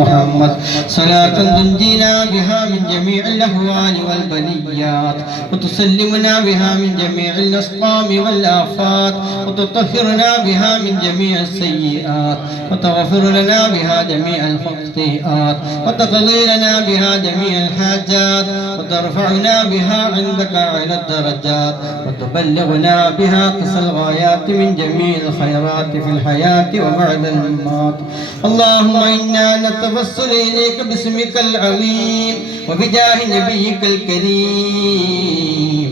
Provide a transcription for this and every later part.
محمد صلاة تنجينا بها من جميع الأهوال والبليات وتسلمنا بها من جميع الأسقام والآفات وتطهرنا بها من جميع السيئات وتغفر لنا بها جميع الخطيئات وتقضي لنا بها جميع الحاجات وترفعنا بها عندك أعلى الدرجات وتبلغنا بها أقصى الغايات من جميع الخيرات في الحياة وبعد الممات. اللهم إنا نتوسل إليك باسمك العظيم وبجاه نبيك الكريم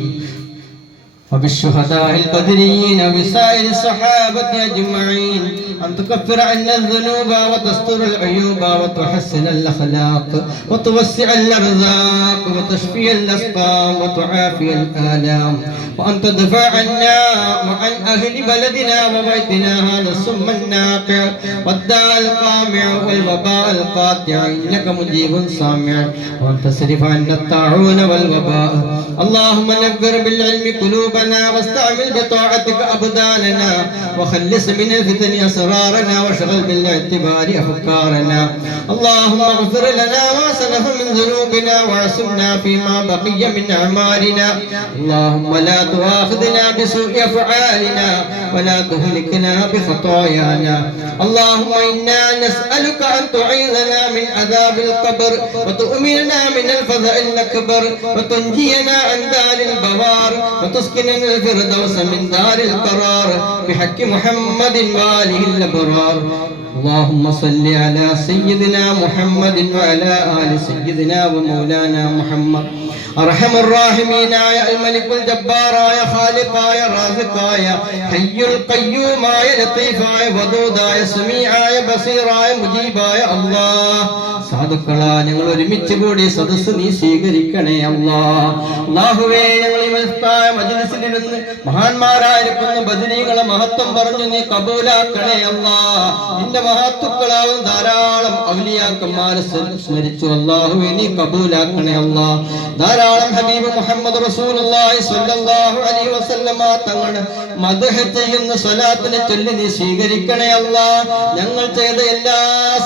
وبالشهداء البدريين وبسائر الصحابة أجمعين أن تكفر عنا الذنوب وتستر العيوب وتحسن الأخلاق وتوسع الأرزاق وتشفي الأسقام وتعافي الآلام وأن تدفع عنا وعن أهل بلدنا وبيتنا هذا السم الناقع والداء القامع والوباء القاطع إنك مجيب سامع وأن تصرف عنا الطاعون والوباء. اللهم نبر بالعلم قلوبنا واستعمل بطاعتك أبداننا وخلص من الفتن أسرارنا واشغل بالاعتبار أفكارنا. اللهم اغفر لنا ما سلف من ذنوبنا واعصمنا فيما بقي من أعمالنا. اللهم لا تؤاخذنا بسوء أفعالنا ولا تهلكنا بخطايانا. اللهم إنا نسألك أن تعيذنا من عذاب القبر وتؤمننا من الفزع الأكبر وتنجينا عن دار البوار وتسكننا الفردوس من دار القرار بحق محمد وآله الأبرار. اللهم صل على سيدنا محمد وعلى آل سيدنا ومولانا محمد. أرحم الراحمين يا الملك الجبار يا خالق يا رازق يا حي القيوم يا لطيف يا ودود يا سميع يا بصير يا مجيب يا الله. സാധുക്കളാ ഞങ്ങൾ ഒരുമിച്ച് കൂടി സദസ്സ് നീ സ്വീകരിക്കണേ അല്ലാഹ്. അല്ലാഹുവേ ഞങ്ങൾ ഈ മജ്ലിസിലിരുന്ന് മഹാന്മാരായിരിക്കുന്ന ബദരീകളെ മഹത്വം പറഞ്ഞു നീ കബൂലാക്കണേ അല്ലാഹ്. നിന്റെ മഹത്തുക്കളാവും ധാരാളം ഔലിയാക്കന്മാരെ സ്മരിച്ചു അല്ലാഹുവേ നീ കബൂലാക്കണേ അല്ലാഹ്. ധാരാളം ഹബീബ് മുഹമ്മദ് റസൂലുള്ളാഹി സ്വല്ലല്ലാഹു അലൈഹി വസല്ലമ തങ്ങളുടെ മദ്ഹ് ചെയ്യുന്ന സ്വലാത്തിനെ ചൊല്ലി നീ സ്വീകരിക്കണേ അല്ലാഹ്. ഞങ്ങൾ ചെയ്ത എല്ലാ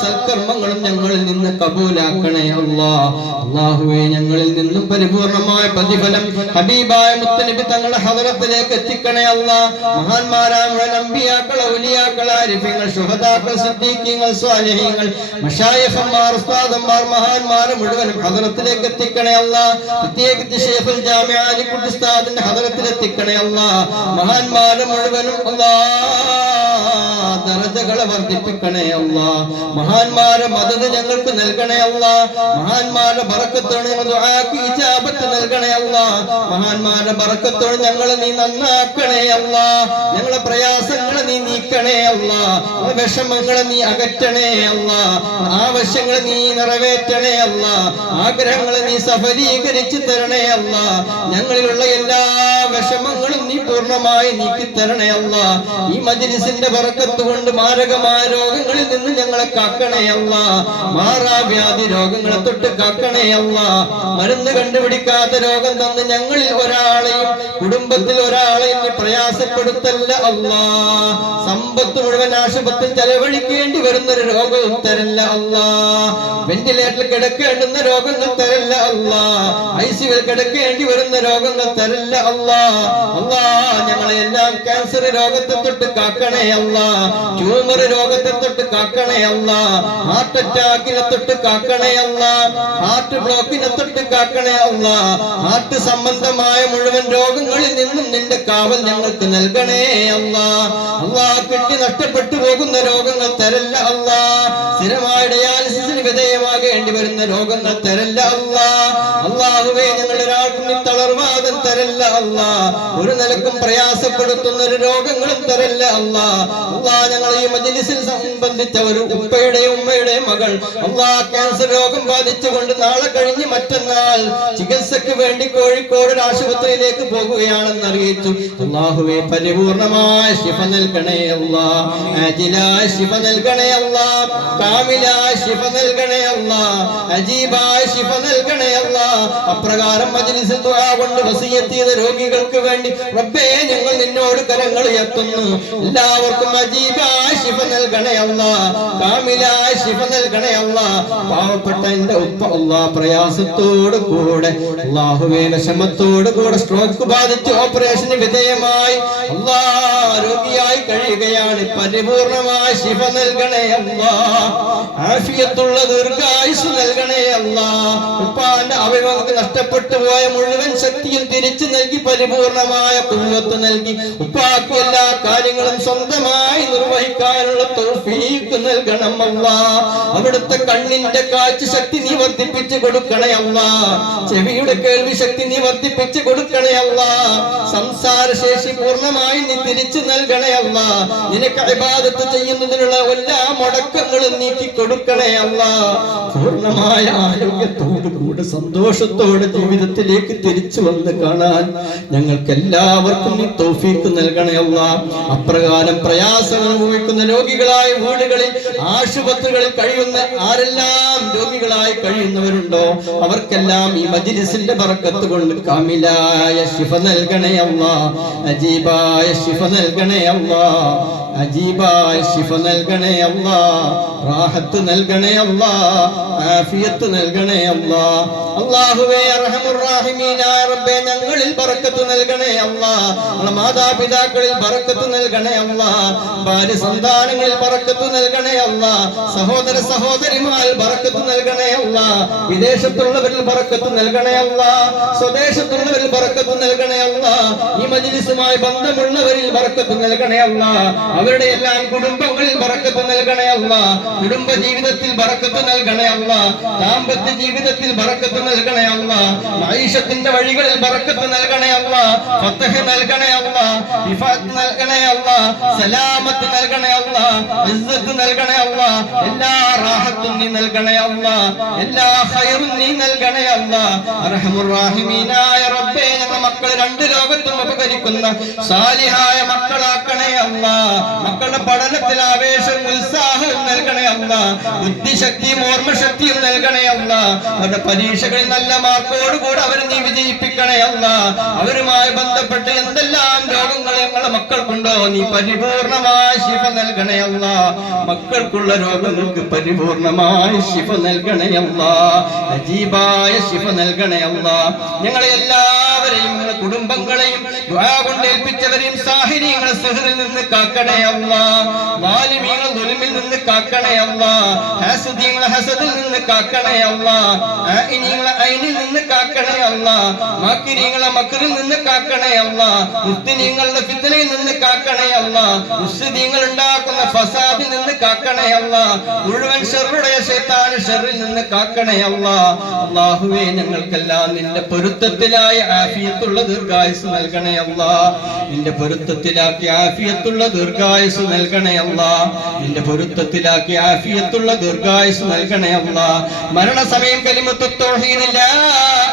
സൽക്കർമ്മങ്ങളും ഞങ്ങളിൽ നിന്ന് കബൂലാക്കണേ അല്ലാഹ്. അല്ലാഹുവേ ഞങ്ങളിൽ നിന്നും പരിപൂർണമായ പ്രതിഫലം ഹബീബായ മുത്തനബി തങ്ങളുടെ ഹദറത്തിലേക്ക് എത്തിക്കണേ അല്ലാഹ്. മഹാന്മാരായ മുഴുവൻ അമ്പിയാക്കൾ ഔലിയാക്കൾ ആരിഫീങ്ങൾ ശുഹദാക്കൾ സിദ്ദീഖീങ്ങൾ സ്വാലിഹീങ്ങൾ മശായിഖന്മാർ ഉസ്താദന്മാർ മഹാന്മാർ മുഴുവനും ഹദറത്തിലേക്ക് എത്തിക്കണേ അല്ലാഹ്. പ്രത്യേകിച്ച് ശൈഖുൽ ജാമിഅ അലിക്കുട്ടി ഉസ്താദിന്റെ ഹദറത്തിൽ എത്തിക്കണേ അല്ലാഹ്. മഹാന്മാർ മുഴുവനും അല്ലാഹ് ദറജകളെ വർദ്ധിപ്പിക്കണേ അല്ലാഹ്. മഹാന്മാരെ മദദ് ഞങ്ങൾക്ക് നൽകണേ അല്ലാഹ്. മഹാന്മാരുടെ ബറക്കത്തോടെ ദുആക്ക് ഇജാബത്ത് നൽകണേ അല്ലാഹ്. മഹാന്മാരുടെ ബറക്കത്തോടെ ഞങ്ങളെ നീ നന്നാക്കണേ അല്ലാഹ്. ഞങ്ങളെ പ്രയാസങ്ങളെ നീ നീക്കണേ അല്ലാഹ്. വിഷമങ്ങളെ നീ അകറ്റണേ അല്ലാഹ്. ആവശ്യങ്ങളെ നീ നിറവേറ്റണേ അല്ലാഹ്. ആഗ്രഹങ്ങളെ നീ സഫലീകരിച്ചു തരണേ അല്ലാഹ്. ഞങ്ങളിലുള്ള എല്ലാ വിഷമങ്ങളും നീ പൂർണ്ണമായി നീക്കി തരണേ അല്ലാഹ്. ഈ മജ്ലിസിന്റെ ബറക്കത്ത് കൊണ്ട് മാരകമായ രോഗങ്ങളിൽ നിന്ന് ഞങ്ങളെ കാക്കണേ അല്ലാഹ്. മാറാവ്യാധി രോഗങ്ങളെ തൊട്ട് കാക്കണേ അല്ലാഹ്. മരുന്ന് കണ്ടുപിടിക്കാത്ത രോഗം തന്ന് ഞങ്ങളിൽ ഒരാളെയും കുടുംബത്തിൽ ഒരാളെയും നീ പ്രയാസപ്പെടുത്തല്ല അല്ലാഹ്. സമ്പത്ത് മുഴുവൻ ആശുപത്രിയിൽ ചെലവഴിക്കേണ്ടി വരുന്നൊരു രോഗവും തരല്ല അല്ലാഹ്. വെന്റിലേറ്ററിൽ കിടക്കേണ്ടുന്ന രോഗങ്ങൾ തരല്ല അല്ലാഹ്. ഐസിയുവിൽ കിടക്കേണ്ടി വരുന്ന രോഗങ്ങൾ തരല്ല അല്ലാഹ്. അല്ലാഹ് ഞങ്ങളെ എല്ലാം ക്യാൻസർ രോഗത്തെ തൊട്ട് കാക്കണേ അല്ലാഹ്. ട്യൂമർ രോഗത്തെ തൊട്ട് കാക്കണേ അല്ലാഹ്. ഹാർട്ട് അറ്റാക്കിനെ തൊട്ട് കാക്കണേ അല്ലാഹ്. ഹാർട്ട് ബ്ലോക്കിനെ തൊട്ട് കാക്കണേ അല്ലാഹ്. ഹാർട്ട് സംബന്ധമായ മുഴുവൻ രോഗങ്ങളിൽ നിന്നും നിന്റെ കാവൽ ഞങ്ങൾക്ക് നൽകണേ അല്ലാഹ്. അല്ലാഹ് കിട്ടി നഷ്ടപ്പെട്ടു പോകുന്ന രോഗങ്ങൾ തരല്ല അല്ലാഹ്. സ്ഥിരമായ ഡയാലിസിസിന് വിധേയമാകേണ്ടി വരുന്ന രോഗങ്ങൾ തരല്ല അല്ലാഹ്. അല്ലാഹുവേ ഞങ്ങൾ ഒരാൾക്കും തളർവാദം തരല്ല അല്ലാഹ്. ഒരു നിലക്കും പ്രയാസപ്പെടുത്തുന്ന ഒരു രോഗങ്ങളും തരല്ല അല്ലാഹ്. അല്ലാഹ് ഞങ്ങൾ ഈ മജ്ലിസിൽ സംബന്ധിച്ച ഒരു ഉപ്പയുടെയും ഉമ്മയുടെയും മകൾ അല്ലാഹ് ക്യാൻസർ രോഗം ബാധിച്ചുകൊണ്ട് നാളെ കഴിഞ്ഞ് മറ്റന്നാൾ ചികിത്സക്ക് വേണ്ടി കോഴിക്കോട് ആശുപത്രിയിലേക്ക് പോകുകയാണെന്ന് അറിയിച്ചു. അല്ലാഹുവേ പരിപൂർണമായ ശിഫ നൽകണേ അല്ലാഹ്. ആജിലായ ശിഫ നൽകണേ അല്ലാഹ്. കാമിലായ ശിഫ നൽകണേ അല്ലാഹ്. അജീബായ ശിഫ നൽകണേ അല്ലാഹ്. അപ്രകാരം മജ്ലിസിൽ ദുആ കൊണ്ട് വസിയ വസിയത്ത് ചെയ്ത രോഗികൾക്ക് വേണ്ടി റബ്ബേ ഞങ്ങൾ നിന്നോട് കരങ്ങൾ ഉയർത്തുന്നു. എല്ലാവർക്കും അജീബായ ശിഫ നൽകണേ അല്ലാഹ്, കാമിലായ ശിഫ നൽകണേ അല്ലാഹ്. പാവപ്പെട്ട എന്റെ ഉപ്പ അല്ലാഹ് പ്രയാസത്തോട് കൂടെ അല്ലാഹുവേ വിഷമത്തോട് കൂടെ സ്ട്രോക്ക് ബാധിച്ച് ഓപ്പറേഷന് വിധേയമായി അല്ലാഹ് രോഗിയായി കഴിയുകയാണ്. പരിപൂർണമായ ശിഫ നൽകണേ അല്ലാഹ്, ആഫിയത്തുള്ള ദീർഘായുസ് നൽകണേ അല്ലാഹ്. ഉപ്പാന്റെ അവയവങ്ങൾക്ക് നഷ്ടപ്പെട്ടു പോയ മുഴുവൻ ശക്തിയും തിരിച്ചു നൽകി പരിപൂർണമായ ഖുവ്വത്ത് നൽകി ഉപ്പാക്ക് എല്ലാ കാര്യങ്ങളും സ്വന്തമായി നിർവഹിക്കാനുള്ള തൗഫീഖ് നൽകണം അല്ലാഹ്. അവിടുത്തെ കണ്ണിന്റെ കാഴ്ച ശക്തി നീ വർദ്ധിപ്പിച്ചു കൊടുക്കണേ അല്ലാഹ്, ചെവിയുടെ കേൾവി ശക്തി നീ വർദ്ധിപ്പിച്ചു കൊടുക്കണേ അല്ലാഹ്, സംസാരശേഷി പൂർണ്ണമായി നീ തിരിച്ചു നൽകണേ അല്ലാഹ്. നിനക്ക് ഇബാദത്ത് ചെയ്യുന്നതിനുള്ള എല്ലാ മുടക്കങ്ങളും നീക്കി കൊടുക്കണേ അല്ലാഹ്. പൂർണ്ണമായ ആരോഗ്യത്തോടു കൂടെ സന്തോഷത്തോടെ ജീവിതത്തിലേക്ക് തിരിച്ചു വന്ന് കാണാൻ ഞങ്ങൾക്ക് എല്ലാവർക്കും നീ തൗഫീഖ് നൽകണേ അല്ലാഹ്. അപ്രകാരം പ്രയാസം അനുഭവിക്കുന്ന രോഗികളായ വീടുകളിൽ ആശുപത്രികളിൽ കഴിയുന്ന ആരെല്ലാം രോഗികളായി കഴിയുന്നവരുണ്ടോ അവർക്കെല്ലാം ഈ മജ്ലിസിന്റെ ബറക്കത്ത് കൊണ്ട് കാമിലായ ശിഫ നൽകണേ അല്ലാഹ്, അജീബായ ശിഫ നൽകണേ അല്ലാഹ്, അജീബായ ശിഫ നൽകണേ അല്ലാഹ്, റാഹത്ത് നൽകണേ അല്ലാഹ്, ആഫിയത്ത് നൽകണേ അല്ലാഹ്. അല്ലാഹുവേ അർഹമുർ റഹീമീനായ റബ്ബേ ഞങ്ങളിൽ ബറക്കത്ത് നൽകണേ അല്ലാഹ്, നമ്മുടെ മാതാപിതാക്കളിൽ ബറക്കത്ത് നൽകണേ അല്ലാഹ്, ഭാര്യ സന്താനങ്ങളിൽ ബറക്കത്ത് നൽകണേ അല്ലാഹ്, സഹോദര സഹോദരിമാരിൽ ബറക്കത്ത് നൽകണേ അല്ലാഹ്, വിദേശത്തുള്ളവരിൽ ബറക്കത്ത് നൽകണേ അല്ലാഹ്, സ്വദേശത്തുള്ളവരിൽ ബറക്കത്ത് നൽകണേ അല്ലാഹ്, ഈ മജ്ലിസുമായി ബന്ധമുള്ളവരിൽ ബറക്കത്ത് നൽകണേ അല്ലാഹ്, അവരുടെ എല്ലാം കുടുംബങ്ങളിൽ ബറക്കത്ത് നൽകണേ അല്ലാഹ്, കുടുംബ ജീവിതത്തിൽ ബറക്കത്ത് നൽകണേ അല്ലാഹ്, ദാമ്പത്യ ജീവിതത്തിൽ ബറക്കത്ത് നൽകണേ അല്ലാഹ്, മഈശത്തിന്റെ വഴികളിൽ ബറക്കത്ത് നൽകണേ അല്ലാഹ്, ഫത്ഹ് നൽകണേ അല്ലാഹ്, ഇഫാത്ത് നൽകണേ അല്ലാഹ്, സലാമത്ത് നൽകണേ അല്ലാഹ്, ഇസ്സത്ത് നൽകണേ അല്ലാഹ്, എല്ലാ റാഹത്തും നീ നൽകണേ അല്ലാഹ്, എല്ലാ ഖൈറും നീ നൽകണേ അല്ലാഹ്. അർഹമുർ റഹീമീനായ റബ്ബേ ഞങ്ങളുടെ മക്കൾ രണ്ട് ലോകത്തും ഉപകരിക്കുന്ന സാലിഹായ മക്കളാക്കണേ അല്ലാഹ്. മക്കളുടെ പഠനത്തിൽ ആവേശവും ഉത്സാഹവും നൽകണേ അല്ലാഹ്, ബുദ്ധിശക്തിയും ഓർമ്മശക്തിയും നൽകണേ അല്ലാഹ്. അവരുടെ പരീക്ഷകളിൽ നല്ല മാർക്കോട് കൂടെ അവരെ നീ വിജയിപ്പിക്കണേ അല്ലാഹ്. അവരുമായി ബന്ധപ്പെട്ട് എന്തെല്ലാം രോഗങ്ങൾ ഞങ്ങളുടെ മക്കൾക്കുണ്ടോ നീ പരിപൂർണമായ ശിഫ നൽകണേ അല്ലാഹ്. മക്കൾക്കുള്ള രോഗങ്ങൾക്ക് പരിപൂർണമായ ശിഫ നൽകണേ അല്ലാഹ്, അജീബായ ശിഫ നൽകണേ അല്ലാഹ്. ഞങ്ങളെ എല്ലാവരെയും കുടുംബങ്ങളെയും ദുആ കൊണ്ട് ഏൽപ്പിച്ചവരെയും സാഹിര്യങ്ങളെ സിഹ്റിൽ നിന്ന് കാക്കണേ അല്ലാഹ്, വാലിമീങ്ങളെ ദുൽമിൽ നിന്ന് കാക്കണേ അല്ലാഹ്, ഹസദിങ്ങളെ ഹസദിൽ നിന്ന് കാക്കണേ അല്ലാഹ്, ആയിനീങ്ങളെ ഐനിൽ നിന്ന് കാക്കണേ അല്ലാഹ്, മാക്കിരീങ്ങളെ മക്രിൽ നിന്ന് കാക്കണേ അല്ലാഹ്, മുഫ്തിനീങ്ങളുടെ ഫിത്നയിൽ നിന്ന് കാക്കണേ അല്ലാഹ്, മുഫ്സിദീങ്ങൾ ഉണ്ടാക്കുന്ന ഫസാദിൽ നിന്ന് കാക്കണേ അല്ലാഹ്, മുഴുവൻ ശർറുടെ ശൈത്താൻ ശർറിൽ നിന്ന് കാക്കണേ അല്ലാഹ്. അല്ലാഹുവേ ഞങ്ങൾക്കെല്ലാം നിന്റെ പൊരുത്തത്തിലായ ആഫിയത്തുള്ള ദീർഘായുസ് നൽകണേ അല്ലാഹ്, നിന്റെ പൊരുത്തത്തിലാക്കി ആഫിയത്തുള്ള ദീർഘായുസ് നൽകണേ അല്ലാഹ്, നിന്റെ പൊരുത്തത്തിലാക്കി ആഫിയത്തുള്ള ദീർഘായുസ് നൽകണേ അല്ലാഹ്. മരണസമയം കലിമത്തു തൗഹീദ് ലാ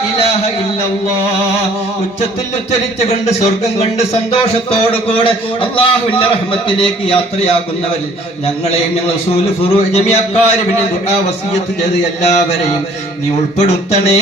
ഇലാഹ ഇല്ലല്ലാഹ് ഉച്ചത്തിൽ ഉച്ചരിച്ചുകൊണ്ട് സ്വർഗം കണ്ട് സന്തോഷത്തോടു കൂടെ അല്ലാഹുവിന്റെ റഹ്മത്തിലേക്ക് യാത്രയാകുന്നവരിൽ ഞങ്ങളെയും ഞങ്ങൾ റസൂൽ ഫുറൂഇ ജമിഅക്കാരി പിന്നെ ദുആ വസിയത്ത് ചെയ്ത് എല്ലാവരെയും നീ ഉൾപ്പെടുത്തണേ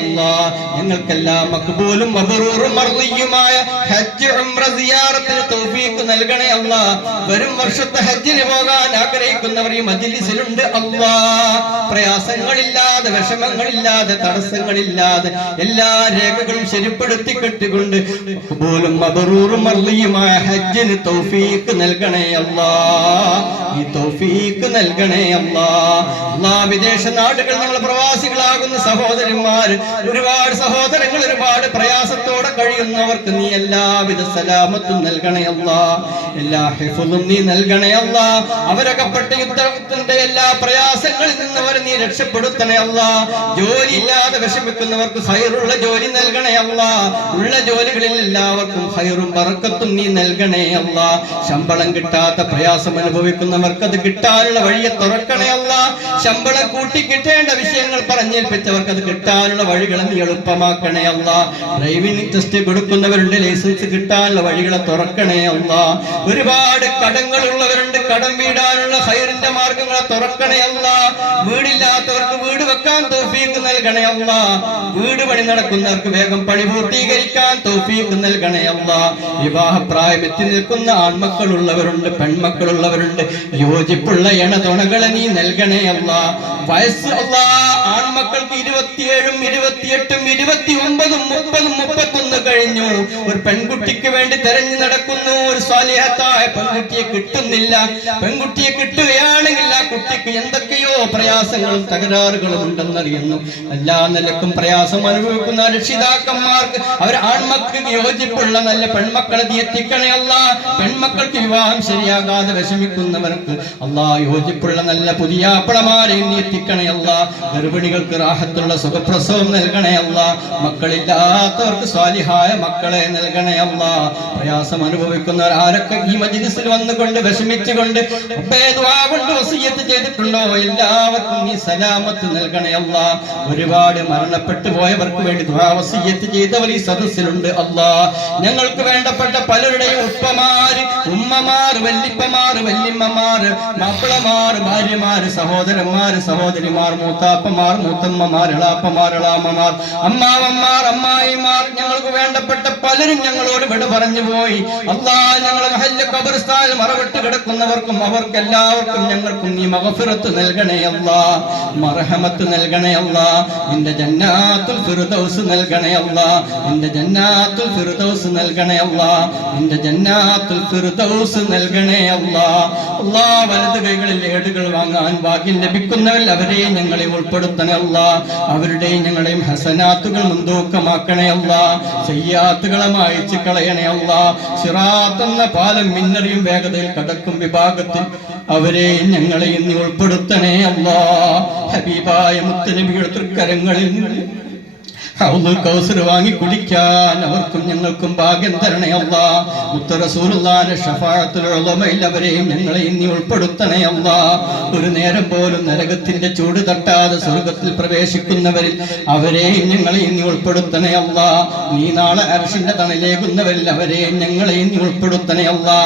അല്ലാഹ്. ഞങ്ങൾക്കെല്ലാം മഖ്ബൂലും മബ്റൂറും മർദിയുമായ ഹജ്ജ് ഉംറ സിയാറത്തിന് തൗഫീഖ് നൽകണേ അല്ലാഹ്. വരും വർഷത്തെ ഹജ്ജിന് പോകാൻ ആഗ്രഹിക്കുന്നവർ ഈ മജ്ലിസിലുണ്ട് അല്ലാഹ്. പ്രയാസങ്ങളില്ലാതെ വിഷമങ്ങളില്ലാതെ തടസ്സങ്ങളില്ലാതെ എല്ലാ രേഖകളും ശരിപ്പെടുത്തി കെട്ടിക്കൊണ്ട് മഖ്ബൂലും മബ്റൂറും മർദിയുമായ ഹജ്ജിന് തൗഫീഖ് നൽകണേ അല്ലാഹ്, ഈ തൗഫീഖ് നൽകണേ അല്ലാഹ്. അല്ലാഹ് വിദേശ നാടുകൾ നമ്മൾ പ്രവാസികളാകുന്ന സഹോദരന്മാർ ഒരുപാട് സഹോദരങ്ങൾ ഒരുപാട് പ്രയാസത്തോടെ കഴിയുന്നവർക്ക് നീ എല്ലാവിധ സലാമത്തും നൽകണേ അല്ലാഹ്, എല്ലാ ഹിഫ്ളും നീ നൽകണേ അല്ലാഹ്. അവരകപ്പെട്ട യുദ്ധത്തിന്റെ എല്ലാ പ്രയാസങ്ങളിൽ നിന്ന് അവരെ നീ രക്ഷപ്പെടുത്തണേ അല്ലാഹ്. ജോലിയില്ലാതെ വിഷമിക്കുന്നവർക്ക് ഖൈറുള്ള ജോലി നൽകണേ അല്ലാഹ്. ഉള്ള ജോലികളിൽ എല്ലാവർക്കും ഖൈറും ബറക്കത്തും നീ നൽകണേ അല്ലാഹ്. ശമ്പളം കിട്ടാത്ത പ്രയാസം അനുഭവിക്കുന്നവർക്ക് അത് കിട്ടാനുള്ള വഴിയെ തുറക്കണേ അല്ലാഹ്. ശമ്പളം കൂട്ടി കിട്ടേണ്ട വിഷയങ്ങൾ പറഞ്ഞേൽപ്പിച്ചവർക്ക് അത് കിട്ടാനുള്ള വഴികളെ നീ എളുപ്പമാക്കണേ അല്ലാഹ്. ഡ്രൈവിംഗ് ടെസ്റ്റ് കൊടുക്കുന്നവരുണ്ട്, ലൈസൻസ് കിട്ടാനുള്ള വഴികളെ തുറക്കണേ അല്ലാഹ്. ഒരുപാട് കടങ്ങളുള്ളവരുണ്ട്, കടം വീടാനുള്ള ഖൈറിന്റെ മാർഗങ്ങളെ തുറക്കണേ അല്ലാഹ്. വീടില്ലാത്തവർക്ക് വീട് വെക്കാൻ തൗഫീഖ് നൽകണേ അല്ലാ. വീട് പണി നടക്കുന്നവർക്ക് വേഗം പണി പൂർത്തീകരിക്കാൻ തൗഫീഖ് നൽകണേ അല്ലാ. വിവാഹപ്രായം എത്തി നിൽക്കുന്ന ആൺമക്കളുള്ളവരുണ്ട്, പെൺമക്കളുള്ളവരുണ്ട്. യോജിപ്പുള്ള തുണകളെ നീ നൽകണേ അല്ലാ. വയസ്സ് അല്ലാ ആൺമക്കൾക്ക് 27, 28, 29, 30, 31 കഴിഞ്ഞു. ഒരു പെൺകുട്ടിക്ക് വേണ്ടി തെരഞ്ഞു നടക്കുന്നു. ഒരു സ്വാലിഹത്തായ പെൺകുട്ടിയെ കിട്ടുന്നില്ല. പെൺകുട്ടിയെ കിട്ടുകയാണെങ്കിൽ ആ കുട്ടിക്ക് എന്തൊക്കെയോ പ്രയാസങ്ങളും തകരാറുകളും ഉണ്ടെന്നറിയുന്നു. എല്ലാ നിലക്കും പ്രയാസം അനുഭവിക്കുന്ന രക്ഷിതാക്കന്മാർക്ക് അവർ ആൺമക്കൾക്ക് യോജിപ്പുള്ള നല്ല പെൺമക്കളെ നീ എത്തിക്കണേ അല്ലാ. പെൺമക്കൾക്ക് വിവാഹം ശരിയാകാതെ വിഷമിക്കുന്നവർക്ക് അല്ലാ യോജിപ്പുള്ള നല്ല പുതിയ ആപ്പിളമാരെ നീ എത്തിക്കണേ അല്ലാ. ഗർഭിണികൾക്ക് റാഹത്തുള്ള സുഖപ്രസവം നൽകണേ അല്ലാ. മക്കളില്ലാത്തവർക്ക് സ്വാലിഹായ മക്കളെ നൽകണേ അല്ലാ. പ്രയാസം അനുഭവിക്കുന്നവർ ആരൊക്കെ ഈ മജ്‌ലിസിൽ വന്നുകൊണ്ട് വിഷമിച്ചുകൊണ്ട് ദുആ കൊണ്ട് വസിയത്ത് ചെയ്തിട്ടുണ്ടോ എല്ലാവർക്കും നീ സലാമത്ത് നൽകണേ അല്ലാ. ഒരുപാട് മരണപ്പെട്ടു പോയവർക്ക് വേണ്ടി ദുആ വസിയത്ത് ചെയ്തവർ ഈ സദസ്സിലുണ്ട് അല്ലാ. ഞങ്ങൾക്ക് വേണ്ടപ്പെട്ട പലരുടെയും ഉപ്പമാര്, ഉമ്മമാർ, വല്ലിപ്പമാർ, വല്ലിമ്മമാർ, മാപ്പിളമാർ, ഭാര്യമാർ, സഹോദരന്മാർ, സഹോദരിമാർ, മൂത്താപ്പമാർ, മൂത്തമ്മമാർ, എളാപ്പമാർ, എളാമ്മമാർ, അമ്മാവന്മാർ, അമ്മായിമാർ, ഞങ്ങൾക്ക് വേണ്ടപ്പെട്ട പലരും ഞങ്ങളോട് വിട പറഞ്ഞു പോയി അല്ലാ. ഞങ്ങളെ മഹല്ല് ഖബർസ്ഥാനിൽ മറവിട്ട് കിടക്കുന്നവർക്കും അവർക്കെല്ലാവർക്കും ഞങ്ങൾക്കും നീ മഗ്ഫിറത്ത് നൽകണേ അല്ലാ. മർഹമത്ത് നൽകണേ അല്ലാ. നിന്റെ ജന്നാത്തുൽ ഫിർദൗസ് നൽകണേ അല്ലാ. നിന്റെ ജന്നാത്തുൽ ഫിർദൗസ് നൽകണേ അല്ലാ. നിന്റെ ജന്നാത്തുൽ ഫിർദൗസ് നൽകണേ അല്ലാ. അല്ലാ വലത് കൈകളിൽ ഏടുകൾ വാങ്ങാൻ ഭാഗ്യം ലഭിക്കുന്നവരിൽ അവരെയും ഞങ്ങളെ ഉൾപ്പെടുത്തണേ അല്ലാ. അവരുടെയും ഞങ്ങളുടെയും ഹസനാത്തുകൾ മുൻതൂക്കമാക്കണേ അല്ലാ. സയ്യാത്തുകളെ മായ്ച്ചു കളയണേ അല്ലാ. സിറാത്ത് എന്ന പാലം മിന്നറിയും വേഗതയിൽ കടക്കും വിഭാഗത്തിൽ അവരെയും ഞങ്ങളെയും നീ ഉൾപ്പെടുത്തണേ അല്ലാ. ഹബീബായ മുത്തുനബിയുടെ തൃക്കരങ്ങളിൽ ഹൗദുൽ കൗസർ വാങ്ങി കുടിക്കാൻ അവർക്കും ഞങ്ങൾക്കും ഭാഗ്യം തരണേ അല്ലാ. മുത്ത് റസൂലുള്ളാഹിന്റെ ശഫാഅത്തുൽ ഉളമയിൽ അവരെയും ഞങ്ങളെയും നീ ഉൾപ്പെടുത്തണേ അല്ലാ. ഒരു നേരം പോലും നരകത്തിന്റെ ചൂട് തട്ടാതെ സ്വർഗ്ഗത്തിൽ പ്രവേശിക്കുന്നവരിൽ അവരെയും ഞങ്ങളെയും നീ ഉൾപ്പെടുത്തണേ അല്ലാ. നീ നാളെ അർശിന്റെ തണലേകുന്നവരിൽ അവരെയും ഞങ്ങളെയും നീ ഉൾപ്പെടുത്തണേ അല്ലാ.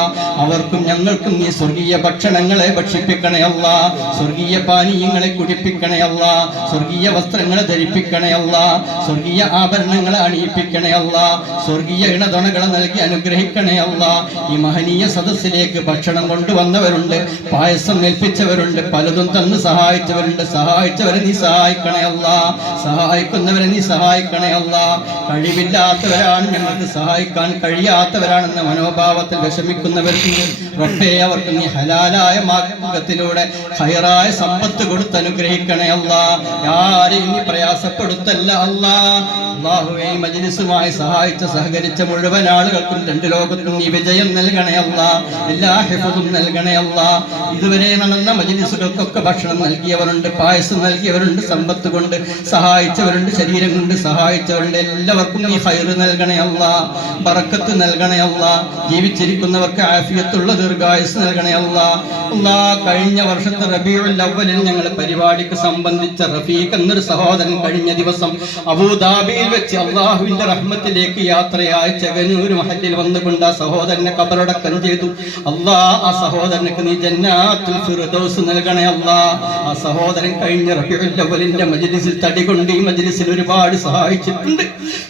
അവർക്കും ഞങ്ങൾക്കും നീ സ്വർഗീയ ഭക്ഷണങ്ങളെ ഭക്ഷിപ്പിക്കണേ അല്ലാ. സ്വർഗീയ പാനീയങ്ങളെ കുടിപ്പിക്കണേ അല്ലാ. സ്വർഗീയ വസ്ത്രങ്ങളെ ധരിപ്പിക്കണേ അല്ലാ. സ്വർഗീയ ആഭരണങ്ങളെ അണിയിപ്പിക്കണേ അല്ലാ. സ്വർഗീയ ഇണതുണകളെ നൽകി അനുഗ്രഹിക്കണേ അല്ലാ. ഈ മഹനീയ സദസ്സിലേക്ക് ഭക്ഷണം കൊണ്ടുവന്നവരുണ്ട്, പായസം ഏൽപ്പിച്ചവരുണ്ട്, പലതും തന്ന് സഹായിച്ചവരുണ്ട്. സഹായിച്ചവരെ നീ സഹായിക്കണേ അല്ലാ. സഹായിക്കുന്നവരെ നീ സഹായിക്കണേ അല്ലാ. കഴിവില്ലാത്തവരാണ്, ഞങ്ങൾക്ക് സഹായിക്കാൻ കഴിയാത്തവരാണെന്ന മനോഭാവത്തിൽ വിഷമിക്കുന്നവർക്ക് റബ്ബേ അവർക്ക് നീ ഹലാലായ മാർഗത്തിലൂടെ ഖൈറായ സമ്പത്ത് കൊടുത്ത് അനുഗ്രഹിക്കണേ അല്ലാ. ആരെയും നീ പ്രയാസപ്പെടുത്തല്ല അല്ലാ. അല്ലാഹുവേ മജ്‌ലിസുമായി സഹായിച്ച സഹകരിച്ച മുഴുവൻ ആളുകൾക്കും രണ്ട് ലോകത്തും നീ വിജയം നൽകണേ അല്ലാ. എല്ലാ ഹിഫ്ളും നൽകണേ അല്ലാ. ഇതുവരെ നടന്ന മജ്‌ലിസുകൾക്കൊക്കെ ഭക്ഷണം നൽകിയവരുണ്ട്, പായസം നൽകിയവരുണ്ട്, സമ്പത്ത് കൊണ്ട് സഹായിച്ചവരുണ്ട്, ശരീരം കൊണ്ട് സഹായിച്ചവരുണ്ട്. എല്ലാവർക്കും നീ ഖൈറ് നൽകണേ അല്ലാ. ബറക്കത്ത് നൽകണേ അല്ലാ. ജീവിച്ചിരിക്കുന്നവർക്ക് ആഫിയത്തുള്ള ദീർഘായുസ് നൽകണേ അല്ലാ. അല്ലാ കഴിഞ്ഞ വർഷത്തെ റബീഉൽ അവ്വലിൽ ഞങ്ങൾ പരിപാടിക്ക് സംബന്ധിച്ച റഫീഖ് എന്നൊരു സഹോദരൻ കഴിഞ്ഞ ദിവസം അബൂദാബിയിൽ വെച്ച് അള്ളാഹുവിന്റെ റഹ്മത്തിലേക്ക് യാത്രയായി ചെങ്ങന്നൂർ മഹല്ലിൽ വന്നുകൊണ്ട് ആ സഹോദരനെ ഖബറടക്കം ചെയ്തു. അല്ലാ ആ സഹോദരനക്ക് നീ ജന്നാത്തുൽ ഫിർദൗസ് നൽകണേ അല്ലാ. ആ സഹോദരൻ കഴിഞ്ഞ റബീഉൽ അവ്വലിന്റെ മജ്‌ലിസിൽ തടികൊണ്ട് ഈ മജ്‌ലിസിൽ ഒരുപാട് സഹായിച്ചിട്ടുണ്ട്.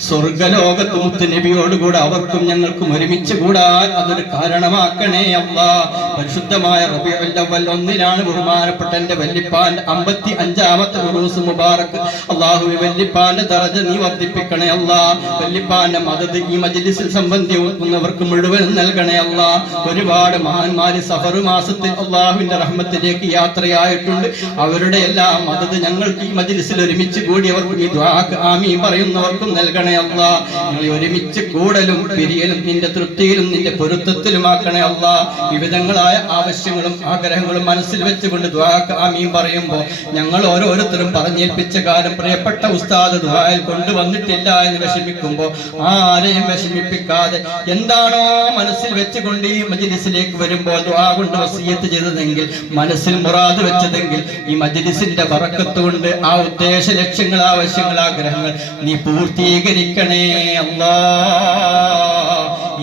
സ്വർഗ്ഗലോകത്ത് മുത്ത് നബിയോടുകൂടെ അവർക്കും ഞങ്ങൾക്കും ഒരുമിച്ച് കൂടാൻ അതൊരു കാരണമാക്കണേ അല്ലാ. പരിശുദ്ധമായ റബീഉൽ അവ്വൽ 1 ബഹുമാനപ്പെട്ട എന്റെ വല്ലിപ്പാന്റെ 55ാമത്തെ ഉറൂസ് മുബാറക്. അല്ലാഹുവേ വല്ലിപ്പാന്റെ ദറജ നീ വർദ്ധിപ്പിക്കണേ അല്ലാ. വല്ലിപ്പാന്റെ മദദ് ഈ മജ്‌ലിസിൽ സംബന്ധിക്കുന്നവർക്ക് മുഴുവൻ നൽകണേ അല്ലാ. ഒരുപാട് മഹാന്മാര് സഫർ മാസത്തിൽ അല്ലാഹുവിന്റെ റഹ്മത്തിലേക്ക് യാത്രയായിട്ടുണ്ട്. അവരുടെ എല്ലാ മദദ് ഞങ്ങൾക്ക് ഈ മജ്‌ലിസിൽ ഒരുമിച്ച് കൂടിയവർക്കും ഈ ദുആക്ക് ആമീൻ പറയുന്നവർക്കും നൽകണേ അല്ലാ. ഞങ്ങൾ ഒരുമിച്ച് കൂടലും പിരിയലും നിന്റെ തൃപ്തിയിലും നിന്റെ പൊരുത്തത്തിലുമാക്കണേ അല്ലാ. വിവിധങ്ങളായ ആവശ്യങ്ങളും ആഗ്രഹങ്ങളും മനസ്സിൽ വെച്ചുകൊണ്ട് ദുആക്ക് ആമീൻ പറയുമ്പോൾ ഞങ്ങൾ ഓരോരുത്തരും പറഞ്ഞേൽപ്പിച്ച കാലം പ്രിയപ്പെട്ട ഉസ്താദ് ദുആയിൽ കൊണ്ടുവന്നിട്ടില്ല എന്ന് വിഷമിക്കുമ്പോൾ ആരെയും വിഷമിപ്പിക്കാതെ എന്താണോ മനസ്സിൽ വെച്ചുകൊണ്ട് ഈ മജ്‌ലിസിലേക്ക് വരുമ്പോൾ ദുആ കൊണ്ട് വസിയത്ത് ചെയ്തതെങ്കിൽ, മനസ്സിൽ മുറാദ് വെച്ചതെങ്കിൽ ഈ മജ്‌ലിസിന്റെ ബറക്കത്ത് കൊണ്ട് ആ ഉദ്ദേശ ലക്ഷ്യങ്ങൾ ആവശ്യങ്ങൾ ആഗ്രഹങ്ങൾ നീ പൂർത്തീകരിക്കണേ അല്ലാ.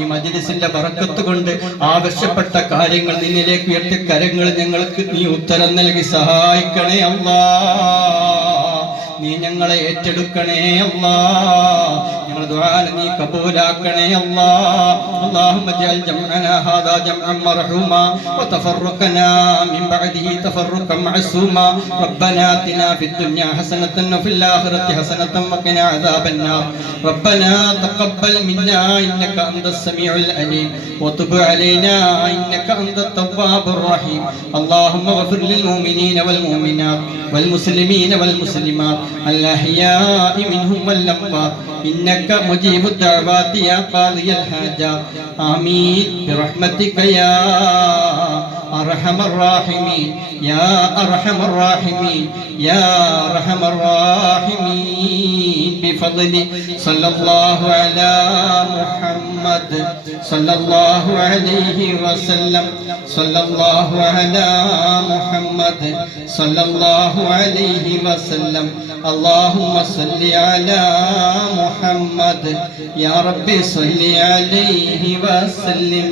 ഈ മജ്‌ലിസിന്റെ ബറക്കത്ത് കൊണ്ട് ആവശ്യപ്പെട്ട കാര്യങ്ങൾ നിന്നിലേക്ക് ഉയർത്തി കരങ്ങൾ ഞങ്ങൾക്ക് നീ ഉത്തരം നൽകി സഹായിക്കണേ അല്ലാ. നീ ഞങ്ങളെ ഏറ്റെടുക്കണേ അല്ലാ. ഞങ്ങളുടെ ദുആ നീ കബൂലാക്കണേ അല്ലാ. اللهم اجعل جمعنا هذا جمعا مرحوما وتفرقنا من بعده تفرقا معصوما. ربنا آتنا في الدنيا حسنة وفي الآخرة حسنة وقنا عذاب النار. ربنا تقبل منا إنك أنت السميع العليم وتب علينا إنك أنت التواب الرحيم. اللهم اغفر للمؤمنين والمؤمنات والمسلمين والمسلمات الأحياء منهم والأموات إنك مجيب الدعوات يا قاضي الحاجات. آمين برحمتك يا أرحم الراحمين يا أرحم الراحمين يا أرحم الراحمين. بفضل صلى الله على محمد صلى الله عليه وسلم صلى الله على محمد صلى الله عليه وسلم. اللهم صل على محمد يا ربي صل عليه وسلم.